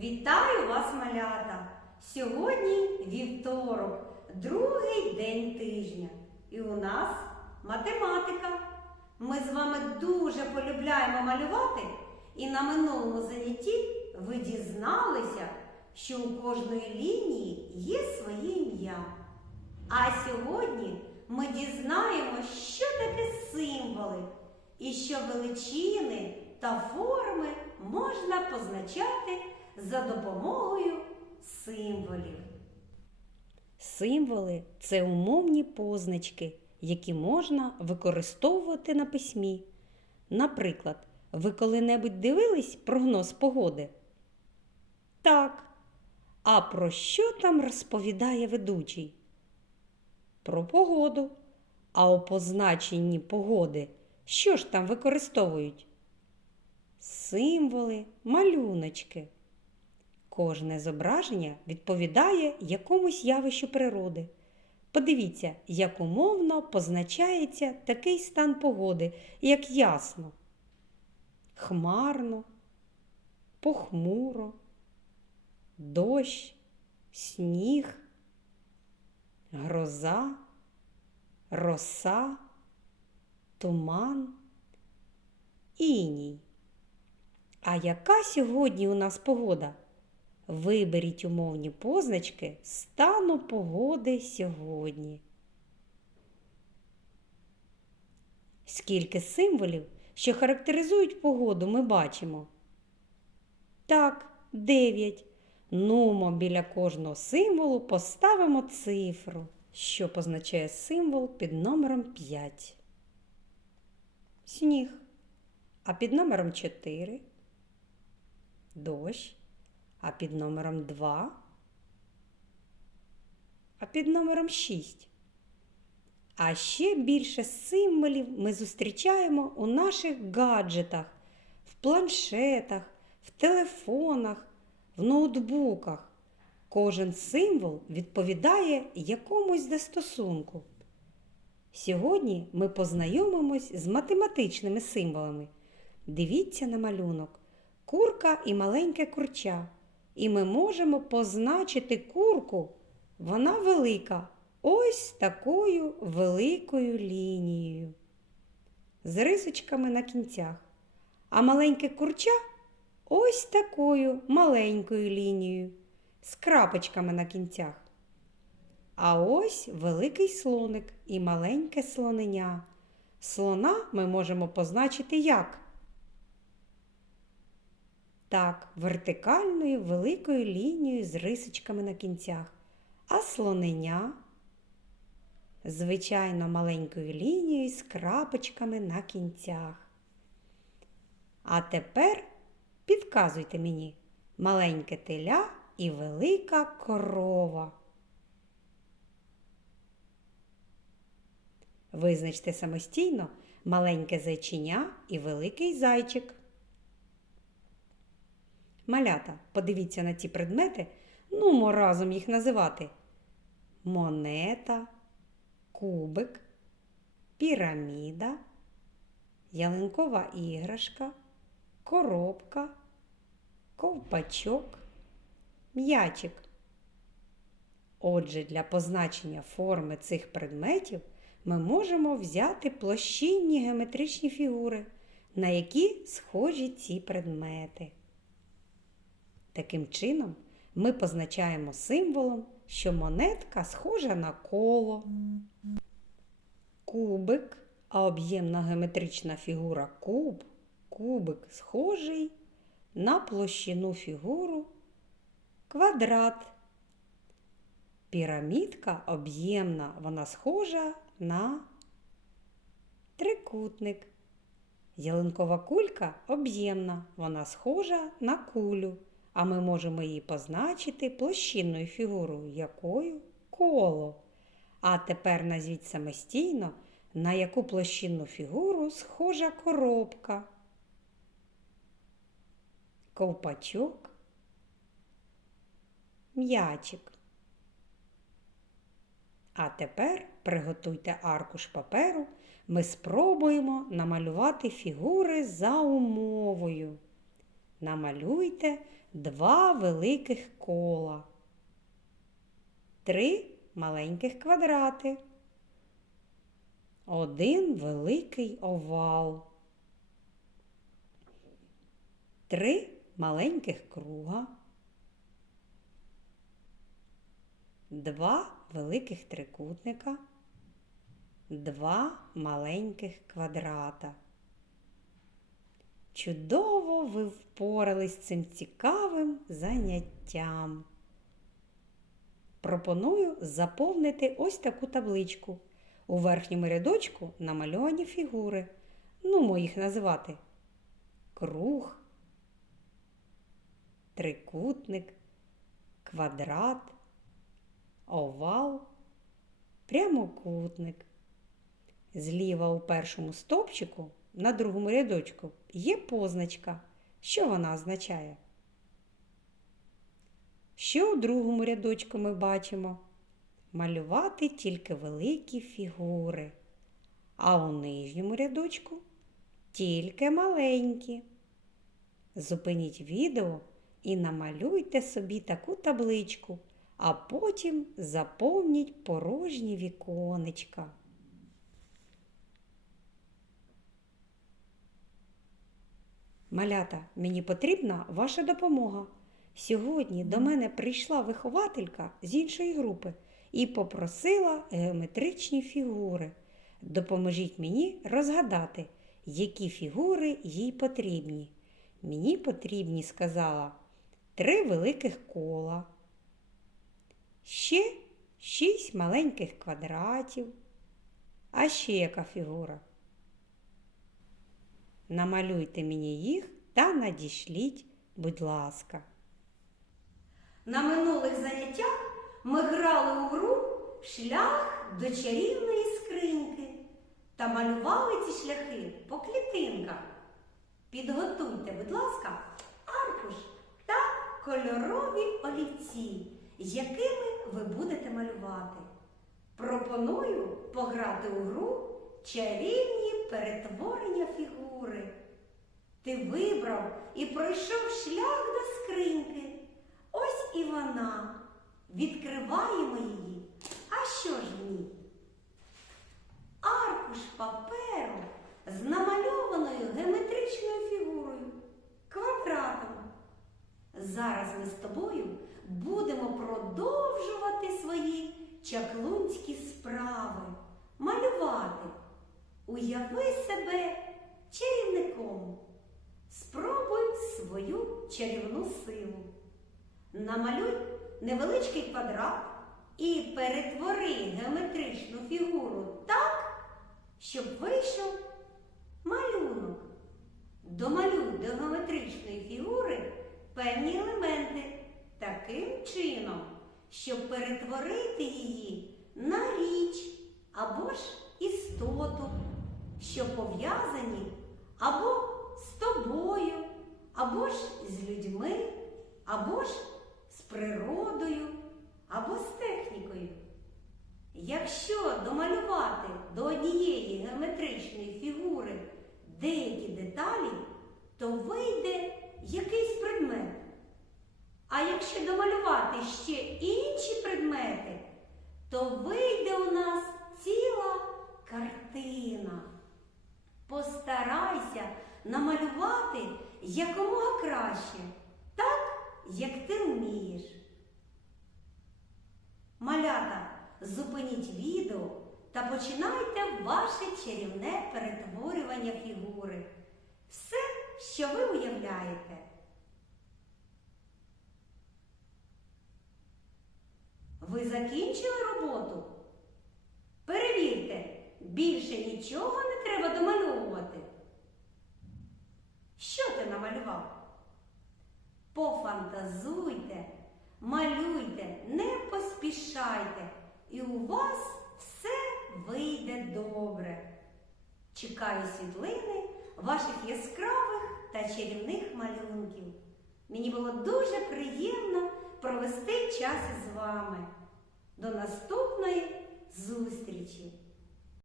Вітаю вас, малята! Сьогодні вівторок, другий день тижня. І у нас математика. Ми з вами дуже полюбляємо малювати, і на минулому занятті ви дізналися, що у кожної лінії є своє ім'я. А сьогодні ми дізнаємося, що таке символи і що величини та форми можна позначати за допомогою символів. Символи це умовні позначки, які можна використовувати на письмі. Наприклад, ви коли-небудь дивились прогноз погоди? Так. А про що там розповідає ведучий? Про погоду. А у позначенні погоди що ж там використовують? Символи, малюночки. Кожне зображення відповідає якомусь явищу природи. Подивіться, як умовно позначається такий стан погоди, як ясно, хмарно, похмуро, дощ, сніг, гроза, роса, туман, іній. А яка сьогодні у нас погода? Виберіть умовні позначки стану погоди сьогодні. Скільки символів, що характеризують погоду, ми бачимо? Так, 9. Нумо біля кожного символу поставимо цифру, що позначає символ під номером 5. Сніг. А під номером 4 дощ, а під номером 2, а під номером 6. А ще більше символів ми зустрічаємо у наших гаджетах, в планшетах, в телефонах, в ноутбуках. Кожен символ відповідає якомусь застосунку. Сьогодні ми познайомимось з математичними символами. Дивіться на малюнок курка і маленьке курча. І ми можемо позначити курку. Вона велика, ось такою великою лінією. З рисочками на кінцях. А маленьке курча ось такою маленькою лінією, з крапочками на кінцях. А ось великий слоник і маленьке слоненя. Слона ми можемо позначити як? Так, вертикальною великою лінією з рисочками на кінцях. А слоненя, звичайно, маленькою лінією з крапочками на кінцях. А тепер підказуйте мені маленьке теля і велика корова. Визначте самостійно маленьке зайчиня і великий зайчик. Малята, подивіться на ці предмети, нумо разом їх називати. Монета, кубик, піраміда, ялинкова іграшка, коробка, ковпачок, м'ячик. Отже, для позначення форми цих предметів ми можемо взяти площинні геометричні фігури, на які схожі ці предмети. Таким чином, ми позначаємо символом, що монетка схожа на коло, кубик, а об'ємна геометрична фігура куб, кубик схожий на площину фігуру квадрат. Пірамідка об'ємна, вона схожа на трикутник. Ялинкова кулька об'ємна, вона схожа на кулю а ми можемо її позначити площинною фігурою, якою коло. А тепер назвіть самостійно, на яку площинну фігуру схожа коробка, ковпачок, м'ячик. А тепер приготуйте аркуш паперу, ми спробуємо намалювати фігури за умовою. намалюйте два великих кола, три маленьких квадрати, один великий овал, три маленьких круга, два великих трикутника, два маленьких квадрата. Чудово ви впорались з цим цікавим заняттям. Пропоную заповнити ось таку табличку. У верхньому рядочку намальовані фігури. Ну, їх назвати круг, трикутник, квадрат, овал, прямокутник. Зліва у першому стовпчику на другому рядочку є позначка. Що вона означає? Що у другому рядочку ми бачимо? Малювати тільки великі фігури, а у нижньому рядочку тільки маленькі. Зупиніть відео і намалюйте собі таку табличку, а потім заповніть порожні віконечка. Малята, мені потрібна ваша допомога. Сьогодні до мене прийшла вихователька з іншої групи і попросила геометричні фігури. Допоможіть мені розгадати, які фігури їй потрібні. Мені потрібні, сказала, три великих кола, ще шість маленьких квадратів. А ще яка фігура? Намалюйте мені їх та надішліть, будь ласка. На минулих заняттях ми грали у гру шлях до чарівної скриньки та малювали ці шляхи по клітинках. Підготуйте, будь ласка, аркуш та кольорові олівці, якими ви будете малювати. Пропоную пограти у гру чарівні перетворення фігури. Ти вибрав і пройшов шлях до скриньки. Ось і вона. Відкриваємо її. А що ж в ній? Аркуш паперу з намальованою геометричною фігурою, квадратом. Зараз ми з тобою будемо продовжувати свої чаклунські справи, малювати. Уяви себе чарівником. Спробуй свою чарівну силу. Намалюй невеличкий квадрат і перетвори геометричну фігуру так, щоб вийшов малюнок. Домалюй до геометричної фігури певні елементи таким чином, щоб перетворити її на річ або ж істоту, що пов'язані або з тобою, або ж з людьми, або ж з природою, або з технікою. Якщо домалювати до однієї геометричної фігури деякі деталі, то вийде якийсь предмет. А якщо домалювати ще інші предмети, то вийде у нас ціла картина. Постарайся намалювати якомога краще, так, як ти вмієш. Малята, зупиніть відео та починайте ваше чарівне перетворювання фігури. Все, що ви уявляєте. Ви закінчили роботу? Перевірте, більше нічого не треба домальовувати. Що ти намалював? Пофантазуйте, малюйте, не поспішайте, і у вас все вийде добре. Чекаю світлини ваших яскравих та чарівних малюнків. Мені було дуже приємно провести час із вами. До наступної зустрічі!